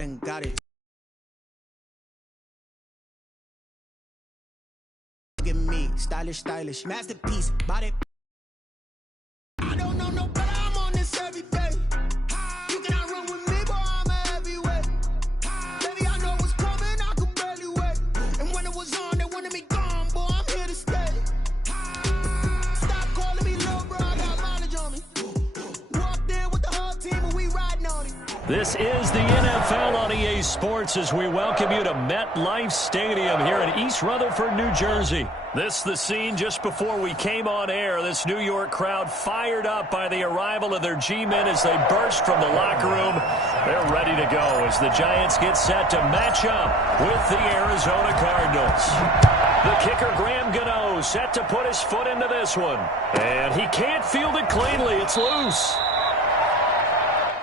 done got it. Look at me, stylish, masterpiece, bought it. I don't know no better, I'm on this every day. You cannot run with me, boy, I'm a heavyweight. Baby, I know what's coming, I could barely wait. And when it was on, they wanted me gone, boy, I'm here to stay. Stop calling me low, bro, I got mileage on me. Walked in with the whole team and we riding on it. This is the NFL on EA Sports as we welcome you to MetLife Stadium here in East Rutherford, New Jersey. This is the scene just before we came on air. This New York crowd fired up by the arrival of their G-men as they burst from the locker room. They're ready to go as the Giants get set to match up with the Arizona Cardinals. The kicker, Graham Gano, set to put his foot into this one. And he can't field it cleanly. It's loose.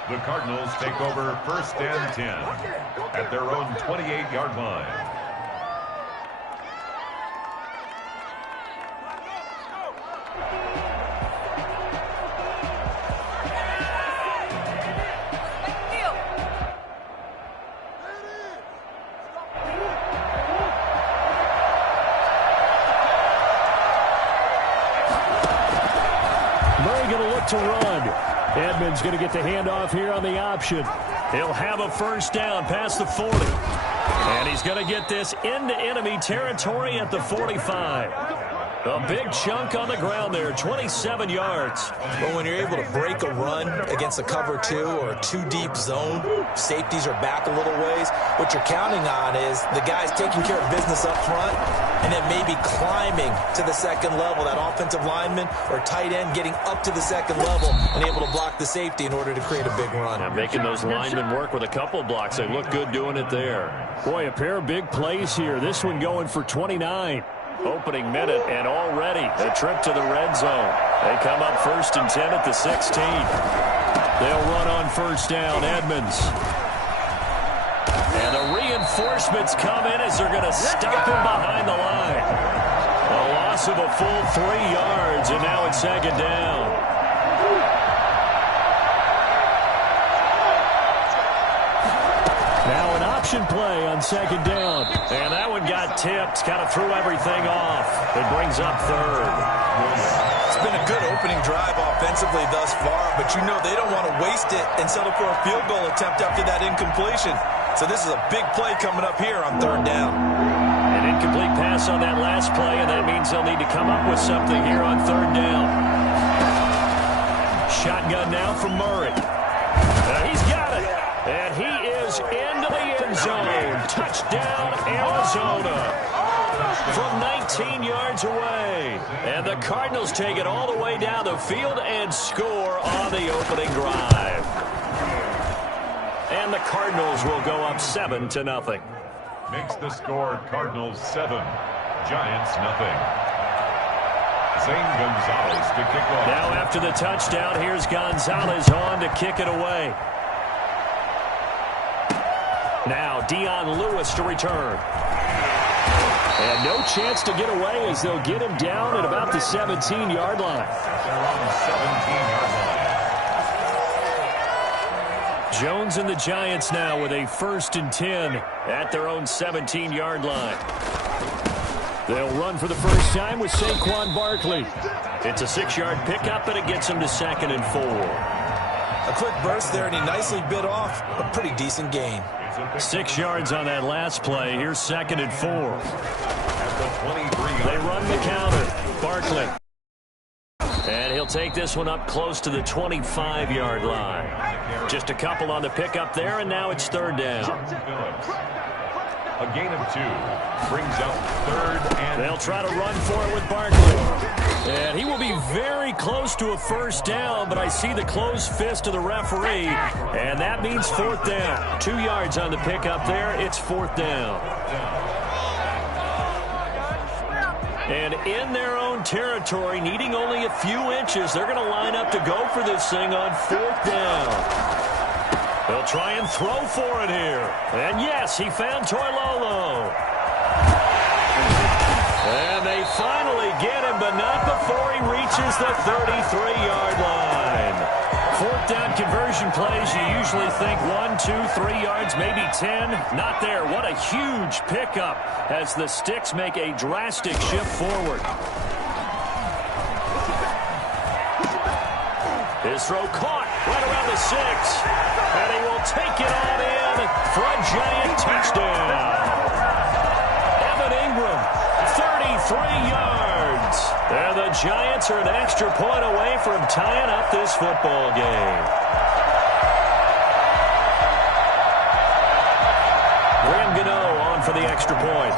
The Cardinals take over 1st and 10 at their own 28-yard line. Murray going to look to run. Edmonds going to get the handoff here on the option. He'll have a first down past the 40. And he's going to get this into enemy territory at the 45. A big chunk on the ground there, 27 yards. Well, when you're able to break a run against a cover 2 or a 2-deep zone, safeties are back a little ways. What you're counting on is the guys taking care of business up front and then maybe climbing to the second level, that offensive lineman or tight end getting up to the second level and able to block the safety in order to create a big run. Now making those linemen work with a couple blocks. They look good doing it there. Boy, a pair of big plays here. This one going for 29. Opening minute and already a trip to the red zone. They come up 1st and 10 at the 16. They'll run on first down, Edmonds. And the reinforcements come in as they're going to stop him behind the line. A loss of a full 3 yards, and now it's 2nd down. Now an option play on 2nd down. And that one got tipped, kind of threw everything off. It brings up 3rd. It's been a good opening drive offensively thus far, but you know they don't want to waste it and settle for a field goal attempt after that incompletion. So this is a big play coming up here on 3rd down. An incomplete pass on that last play, and that means they'll need to come up with something here on 3rd down. Shotgun now from Murray. He's got it. And he is into the end zone. Touchdown, Arizona. From 19 yards away. And the Cardinals take it all the way down the field and score on the opening drive. And the Cardinals will go up 7-0. Makes the score Cardinals 7, Giants nothing. Zane Gonzalez to kick off. Now after the touchdown, here's Gonzalez on to kick it away. Now Dion Lewis to return. And no chance to get away as they'll get him down at about the 17-yard line. They're on the 17-yard line. Jones and the Giants now with a 1st and 10 at their own 17-yard line. They'll run for the first time with Saquon Barkley. It's a 6-yard pickup, and it gets him to 2nd and 4. A quick burst there, and he nicely bit off a pretty decent gain. 6 yards on that last play. Here's 2nd and 4. At the 23. They run the counter. Barkley. And he'll take this one up close to the 25-yard line. Just a couple on the pickup there, and now it's 3rd down. A gain of 2 brings up 3rd and... They'll try to run for it with Barkley. And he will be very close to a first down, but I see the closed fist of the referee, and that means 4th down. 2 yards on the pickup there. It's 4th down. And in their own territory, needing only a few inches, they're going to line up to go for this thing on 4th down. They'll try and throw for it here. And yes, he found Toilolo. And they finally get him, but not before he reaches the 33-yard line. Fourth down conversion plays, you usually think 1, 2, 3 yards, maybe 10. Not there. What a huge pickup as the Sticks make a drastic shift forward. His throw caught right around the 6. And he will take it on in for a giant touchdown. Evan Ingram, 33 yards. And the Giants are an extra point away from tying up this football game. Graham Gano on for the extra point.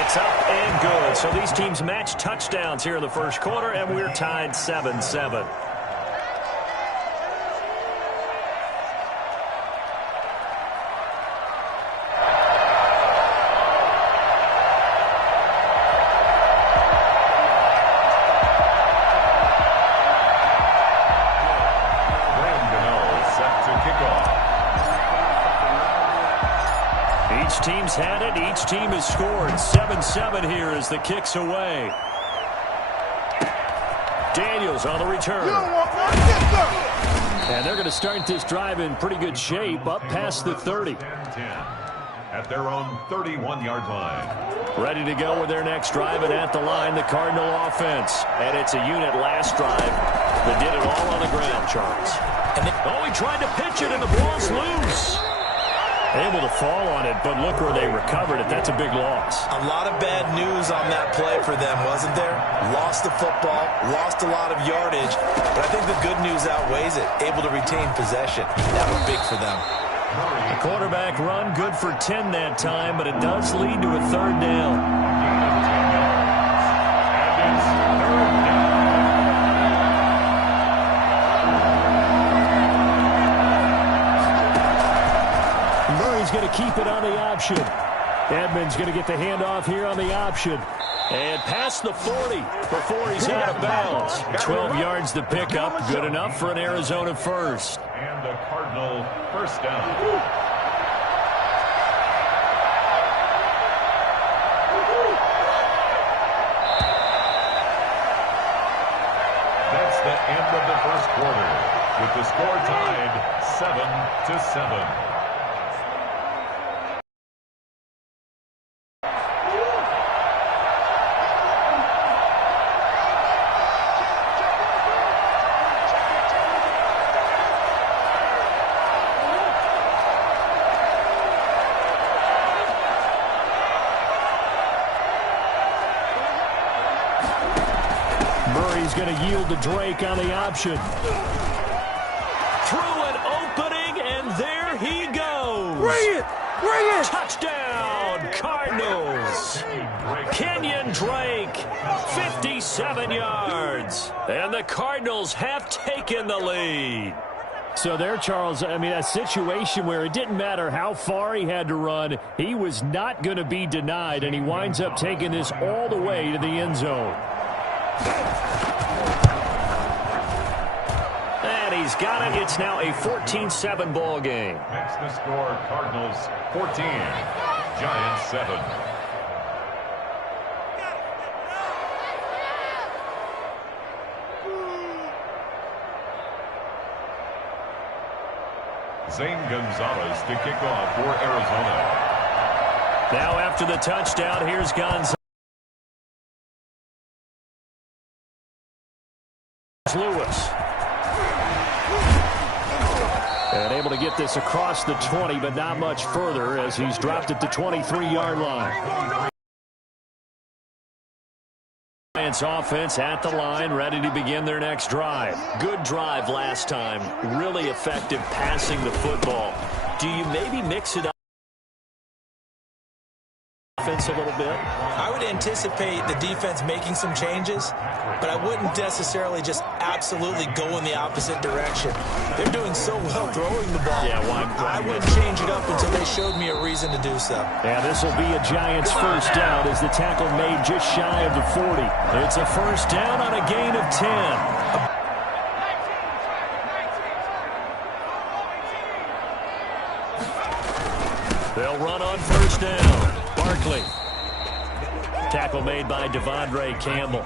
It's up and good. So these teams match touchdowns here in the first quarter, and we're tied 7-7. Each team's had it. Each team has scored. 7-7 here as the kick's away. Daniels on the return. And they're going to start this drive in pretty good shape, up past the 30. At their own 31-yard line. Ready to go with their next drive, and at the line, the Cardinal offense. And it's a unit last drive that did it all on the ground, Charles. And he tried to pitch it, and the ball's loose. Able to fall on it, but look where they recovered it. That's a big loss. A lot of bad news on that play for them, wasn't there? Lost the football, lost a lot of yardage, but I think the good news outweighs it. Able to retain possession. That was big for them. The quarterback run, good for 10 that time, but it does lead to a third down. Murray's going to keep it on the option. Edmonds going to get the handoff here on the option. And past the 40 before he's out of bounds. 12 yards to pick up. Good enough for an Arizona first. And a Cardinal first down. That's the end of the first quarter, with the score tied 7-7. Murray's going to yield to Drake on the option. Through an opening, and there he goes. Bring it! Bring it! Touchdown, Cardinals. Kenyon Drake, 57 yards. And the Cardinals have taken the lead. So there, Charles, I mean, a situation where it didn't matter how far he had to run. He was not going to be denied, and he winds up taking this all the way to the end zone. And he's got it. It's now a 14-7 ball game. Makes the score Cardinals 14, Giants 7. Zane Gonzalez to kick off for Arizona. Now after the touchdown, here's Gonzalez. Lewis. And able to get this across the 20, but not much further as he's dropped at the 23-yard line. Giants offense at the line, ready to begin their next drive. Good drive last time. Really effective passing the football. Do you maybe mix it up offense a little bit? I would anticipate the defense making some changes, but I wouldn't necessarily just absolutely go in the opposite direction. They're doing so well throwing the ball. Yeah, why I wouldn't change it up until they showed me a reason to do so. Yeah, this will be a Giants first down as the tackle made just shy of the 40. It's a first down on a gain of 10. They'll run on first down. Barkley Tackle made by Devondre Campbell.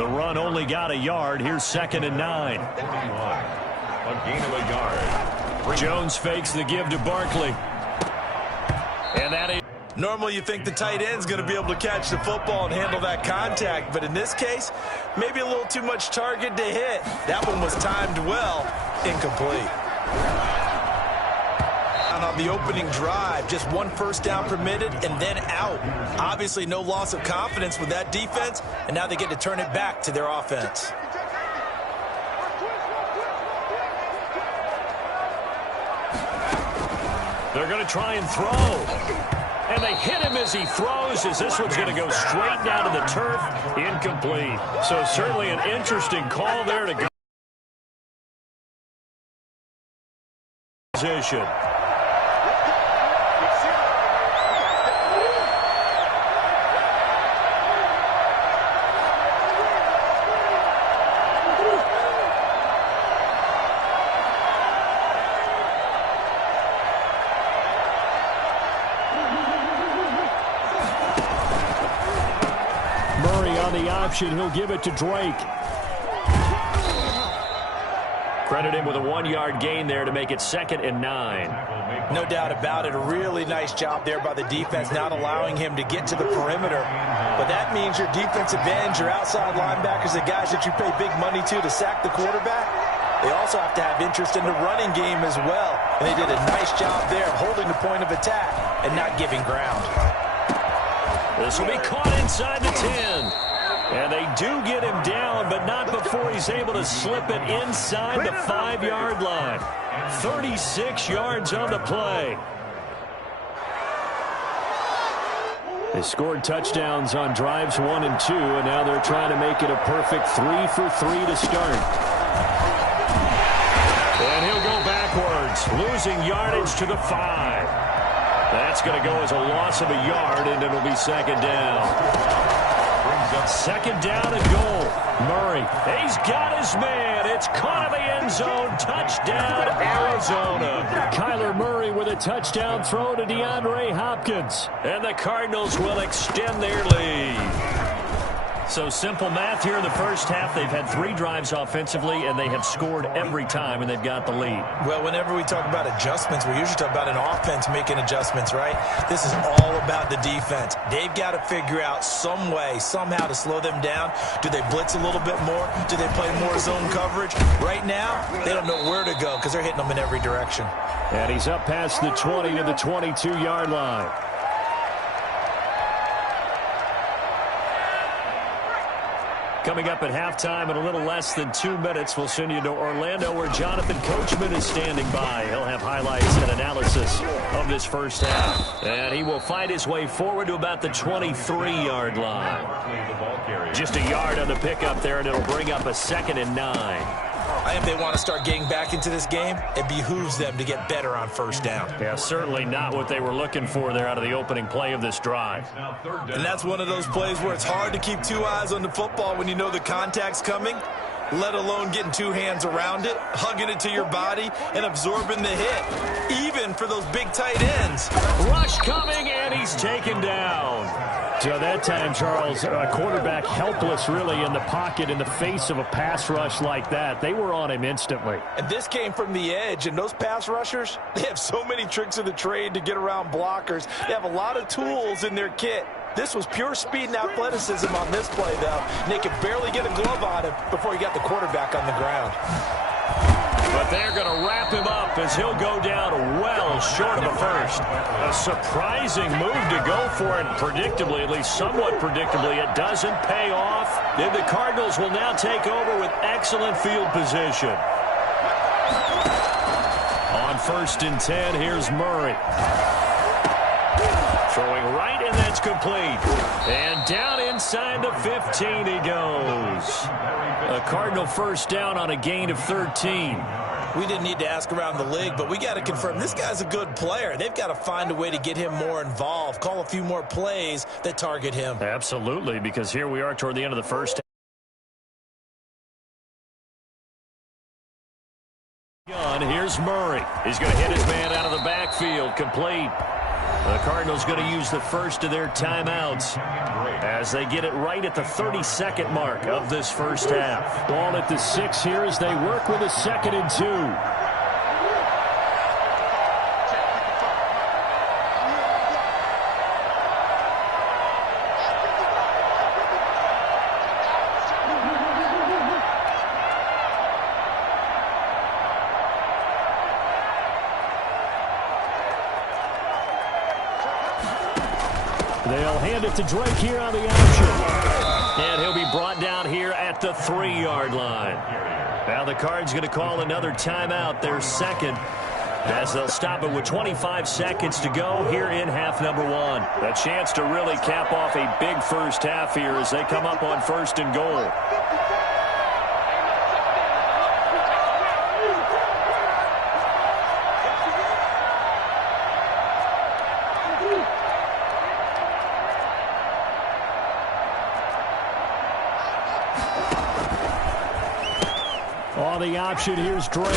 The run only got a yard. Here's 2nd and 9. A gain of a yard. Jones fakes the give to Barkley. And that is... Normally you think the tight end's going to be able to catch the football and handle that contact, but in this case, maybe a little too much target to hit. That one was timed well, incomplete. And on the opening drive, just 1 first down permitted and then out. Obviously no loss of confidence with that defense, and now they get to turn it back to their offense. They're going to try and throw. And they hit him as he throws, as this one's going to go straight down to the turf. Incomplete. So certainly an interesting call there to go. Position. He'll give it to Drake. Credit him with a 1-yard gain there to make it 2nd and 9. No doubt about it. A really nice job there by the defense, not allowing him to get to the perimeter. But that means your defensive ends, your outside linebackers, the guys that you pay big money to sack the quarterback, they also have to have interest in the running game as well. And they did a nice job there of holding the point of attack and not giving ground. This will be caught inside the 10. And they do get him down, but not before he's able to slip it inside the 5-yard line. 36 yards on the play. They scored touchdowns on drives 1 and 2, and now they're trying to make it a perfect 3 for 3 to start. And he'll go backwards, losing yardage to the 5. That's going to go as a loss of a yard, and it'll be 2nd down. 2nd down and goal. Murray, he's got his man. It's caught in the end zone. Touchdown, Arizona. Kyler Murray with a touchdown throw to DeAndre Hopkins. And the Cardinals will extend their lead. So simple math here in the first half. They've had 3 drives offensively, and they have scored every time, and they've got the lead. Well, whenever we talk about adjustments, we usually talk about an offense making adjustments, right? This is all about the defense. They've got to figure out some way, somehow to slow them down. Do they blitz a little bit more? Do they play more zone coverage? Right now, they don't know where to go because they're hitting them in every direction. And he's up past the 20 to the 22-yard line. Coming up at halftime in a little less than 2 minutes, we'll send you to Orlando where Jonathan Coachman is standing by. He'll have highlights and analysis of this first half. And he will fight his way forward to about the 23-yard line. Just a yard on the pickup there, and it'll bring up a 2nd and 9. If they want to start getting back into this game, it behooves them to get better on first down. Yeah, certainly not what they were looking for there out of the opening play of this drive. And that's one of those plays where it's hard to keep 2 eyes on the football when you know the contact's coming, let alone getting 2 hands around it, hugging it to your body, and absorbing the hit, even for those big tight ends. Rush coming, and he's taken down. So that time, Charles, a quarterback helpless really in the pocket in the face of a pass rush like that. They were on him instantly. And this came from the edge, and those pass rushers, they have so many tricks of the trade to get around blockers. They have a lot of tools in their kit. This was pure speed and athleticism on this play, though. And they could barely get a glove on him before he got the quarterback on the ground. But they're going to wrap him up as he'll go down well short of a first. A surprising move to go for it predictably, at least somewhat predictably. It doesn't pay off. Then the Cardinals will now take over with excellent field position. On 1st and 10, here's Murray. Throwing right, and that's complete. And down inside the 15 he goes. A Cardinal first down on a gain of 13. We didn't need to ask around the league, but we got to confirm this guy's a good player. They've got to find a way to get him more involved, call a few more plays that target him. Absolutely, because here we are toward the end of the first half. Here's Murray. He's going to hit his man out of the backfield. Complete. The Cardinals going to use the first of their timeouts as they get it right at the 32nd mark of this first half. Ball at the 6 here as they work with a 2nd and 2. They'll hand it to Drake here on the option. And he'll be brought down here at the 3-yard line. Now the Cards going to call another timeout, their second, as they'll stop it with 25 seconds to go here in half number 1. A chance to really cap off a big first half here as they come up on 1st and goal. On the option, here's Drake.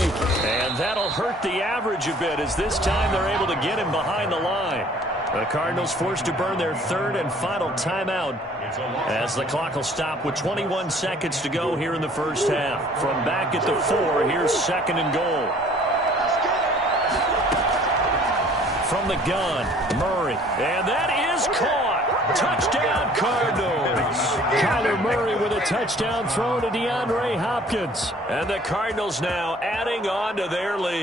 And that'll hurt the average a bit as this time they're able to get him behind the line. The Cardinals forced to burn their 3rd and final timeout as the clock will stop with 21 seconds to go here in the first half. From back at the 4, here's 2nd and goal. From the gun, Murray. And that is caught. Touchdown, Cardinals. Kyler Murray with a touchdown throw to DeAndre Hopkins. And the Cardinals now adding on to their lead.